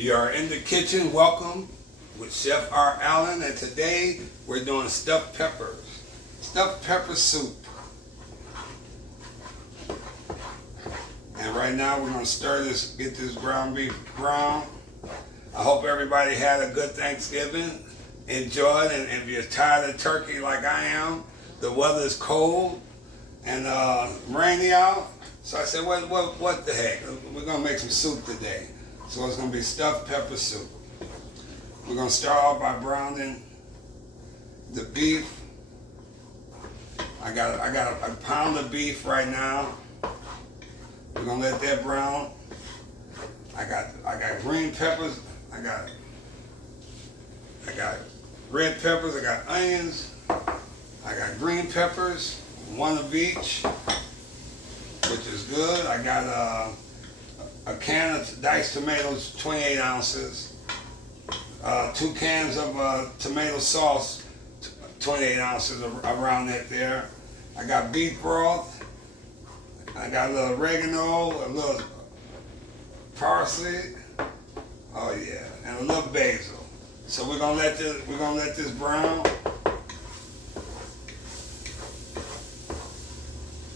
You are in the kitchen. Welcome with Chef R. Allen, and today we're doing stuffed peppers. Stuffed pepper soup. And right now we're going to stir this, get this ground beef brown. I hope everybody had a good Thanksgiving. Enjoy it, and if you're tired of turkey like I am, the weather is cold and rainy out. So I said, what the heck? We're going to make some soup today. So it's going to be stuffed pepper soup. We're going to start off by browning the beef. I got a pound of beef right now. We're going to let that brown. I got green peppers. I got red peppers. I got onions. I got green peppers, one of each, which is good. I got a can of diced tomatoes, 28 ounces. 2 cans of tomato sauce, 28 ounces, around that there. I got beef broth. I got a little oregano, a little parsley. Oh yeah, and a little basil. So we're gonna let this brown.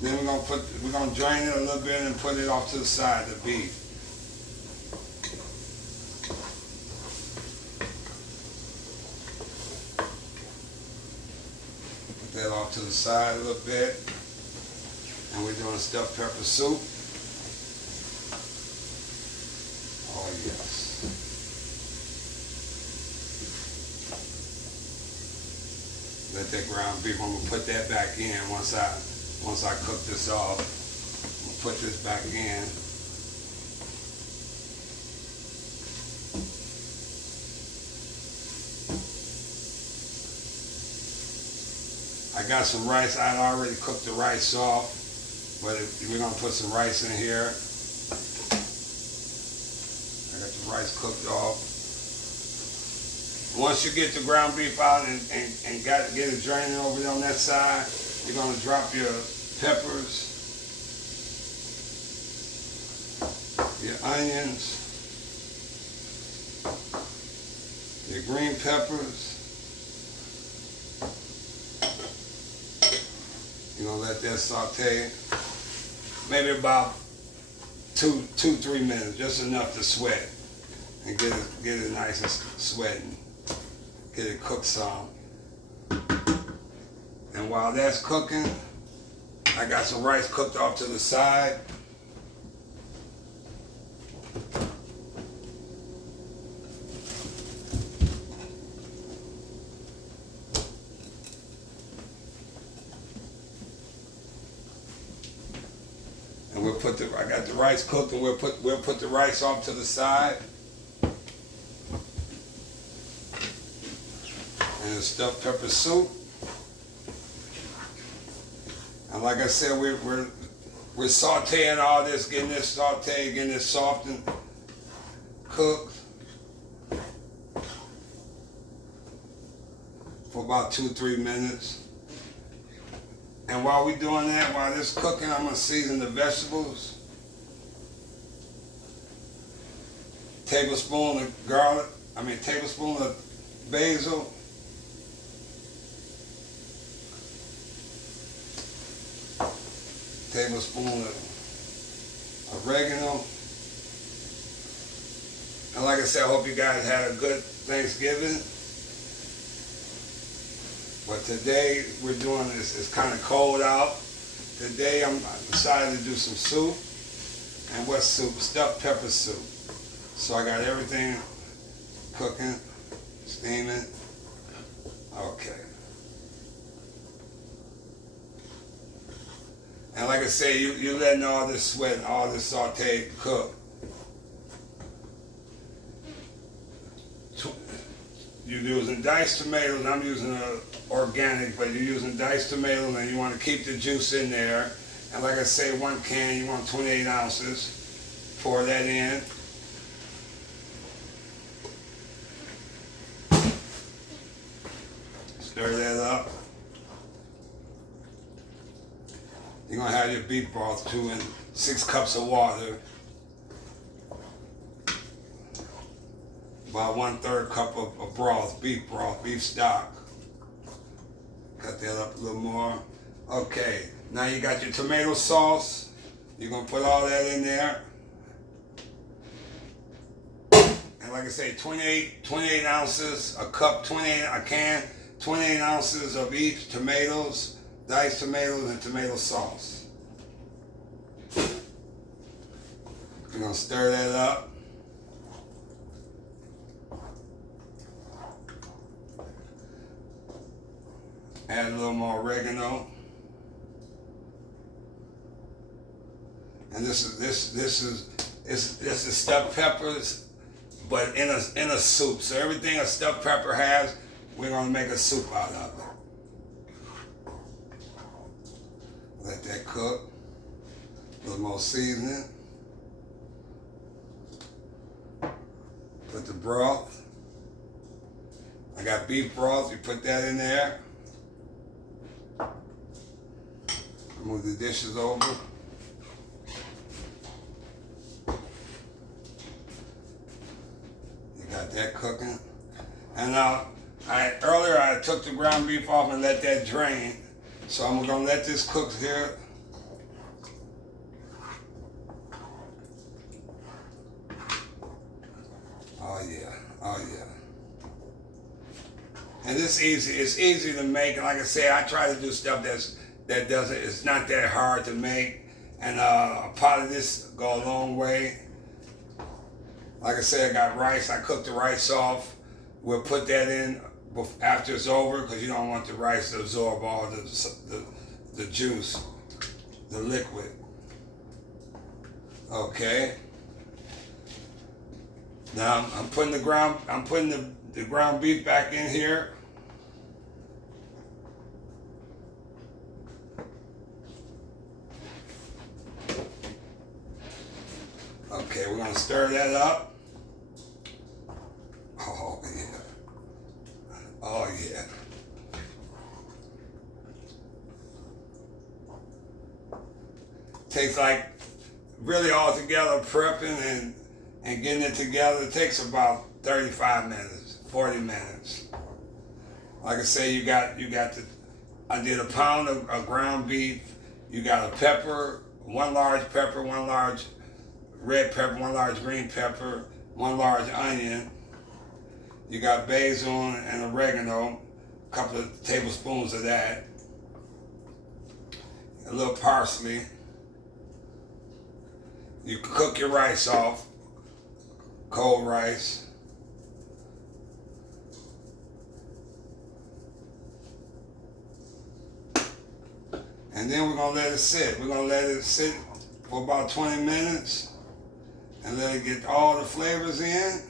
Then we're gonna drain it a little bit and put it off to the side, the beef. Put that off to the side a little bit. And we're doing stuffed pepper soup. Oh yes. Let that ground beef, I'm gonna put that back in once I cook this off. I'm gonna put this back in. I got some rice. I had already cooked the rice off, but we're gonna put some rice in here. I got the rice cooked off. Once you get the ground beef out and get it draining over there on that side, you're gonna drop your peppers, your onions, your green peppers. You're gonna let that saute maybe about 2-3 minutes, just enough to sweat and get it nice and sweating. Get it cooked some. And while that's cooking, I got some rice cooked off to the side. And I got the rice cooked, and we'll put the rice off to the side. And the stuffed pepper soup. And like I said, we're sauteing all this, getting this sauteed, getting this soft and cooked for about 2-3 minutes. And while we're doing that, while this cooking, I'm gonna season the vegetables. Tablespoon of garlic, tablespoon of basil. Tablespoon of oregano. And like I said, I hope you guys had a good Thanksgiving. But today we're doing this, it's kind of cold out. Today I decided to do some soup. And what soup? Stuffed pepper soup. So I got everything cooking, steaming. Okay. And like I say, you're letting all this sweat and all this saute cook. You're using diced tomatoes. I'm using organic, but you're using diced tomatoes, and you want to keep the juice in there. And like I say, 1 can, you want 28 ounces. Pour that in. Stir that up. You're gonna have your beef broth too, and 6 cups of water. about 1/3 cup of broth, beef stock. Cut that up a little more. Okay, now you got your tomato sauce. You're gonna put all that in there. And like I say, 28 ounces, a can, 28 ounces of each tomatoes, diced tomatoes, and tomato sauce. We're gonna stir that up. Add a little more oregano. And this is stuffed peppers, but in a soup. So everything a stuffed pepper has, we're gonna make a soup out of it. Let that cook. A little more seasoning. Put the broth. I got beef broth. You put that in there. Move the dishes over. You got that cooking. And now, earlier I took the ground beef off and let that drain. So I'm gonna let this cook here. Oh yeah, oh yeah. And it's easy to make. And like I say, I try to do stuff it's not that hard to make, and a pot of this go a long way. Like I said, I got rice. I cooked the rice off. We'll put that in after it's over, because you don't want the rice to absorb all the juice, the liquid. Okay. Now I'm putting the ground beef back in here. Okay, we're gonna stir that up. Oh yeah. Oh yeah. Takes like really all together prepping and getting it together. It takes about 35 minutes, 40 minutes. Like I say, I did a pound of ground beef. You got a pepper, one large red pepper, one large green pepper, one large onion. You got basil and oregano, a couple of tablespoons of that. A little parsley. You cook your rice off, cold rice. And then we're gonna let it sit. We're gonna let it sit for about 20 minutes. And let it get all the flavors in.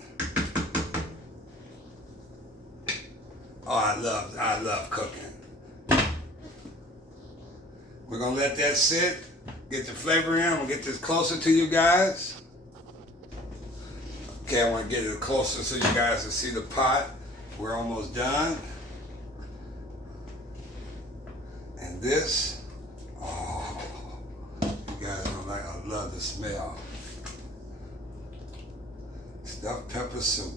Oh, I love cooking. We're gonna let that sit, get the flavor in. I'm gonna get this closer to you guys. Okay, I want to get it closer so you guys can see the pot. We're almost done. And this, oh, you guys don't like, I love the smell. Stuffed pepper soup.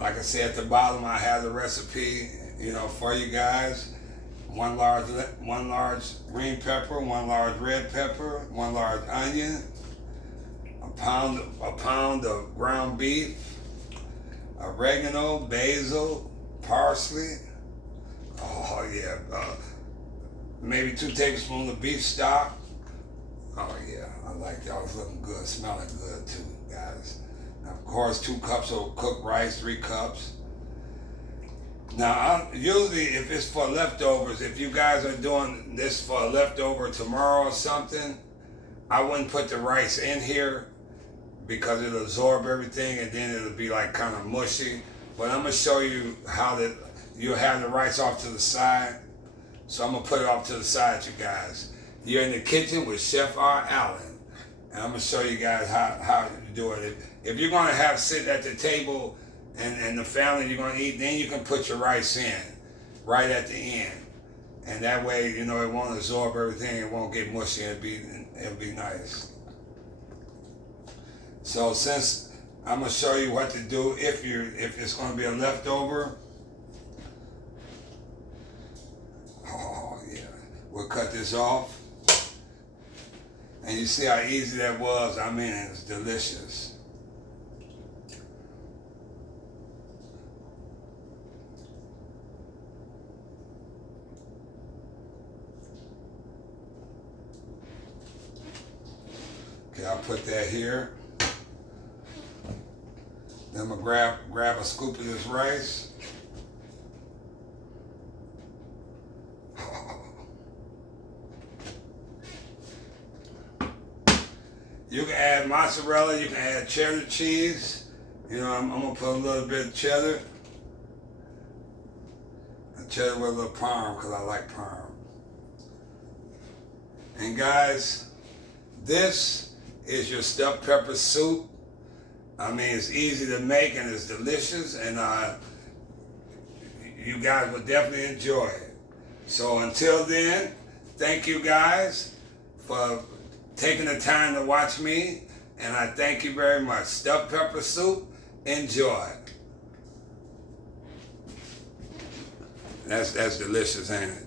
Like I said at the bottom, I have the recipe, for you guys. One large green pepper, one large red pepper, one large onion, a pound of ground beef, oregano, basil, parsley. Oh yeah, maybe 2 tablespoons of beef stock. Oh yeah, I like y'all. It's looking good, smelling good too, guys. Now, of course, 2 cups of cooked rice, 3 cups. Now, usually if it's for leftovers, if you guys are doing this for a leftover tomorrow or something, I wouldn't put the rice in here because it'll absorb everything and then it'll be like kind of mushy. But I'm gonna show you how you'll have the rice off to the side. So I'm gonna put it off to the side, you guys. You're in the kitchen with Chef R. Allen, and I'm gonna show you guys how to do it. If you're gonna have sit at the table and the family you're gonna eat, then you can put your rice in right at the end, and that way it won't absorb everything. It won't get mushy. It'll be nice. So since I'm gonna show you what to do if it's gonna be a leftover. Oh yeah, we'll cut this off. And you see how easy that was. I mean, it's delicious. Okay, I'll put that here. Then I'm gonna grab a scoop of this rice. You can add mozzarella, you can add cheddar cheese. You know, I'm gonna put a little bit of cheddar. Cheddar with a little parm, because I like parm. And guys, this is your stuffed pepper soup. I mean, it's easy to make and it's delicious, and you guys will definitely enjoy it. So until then, thank you guys for taking the time to watch me, and I thank you very much. Stuffed pepper soup, enjoy. That's delicious, ain't it?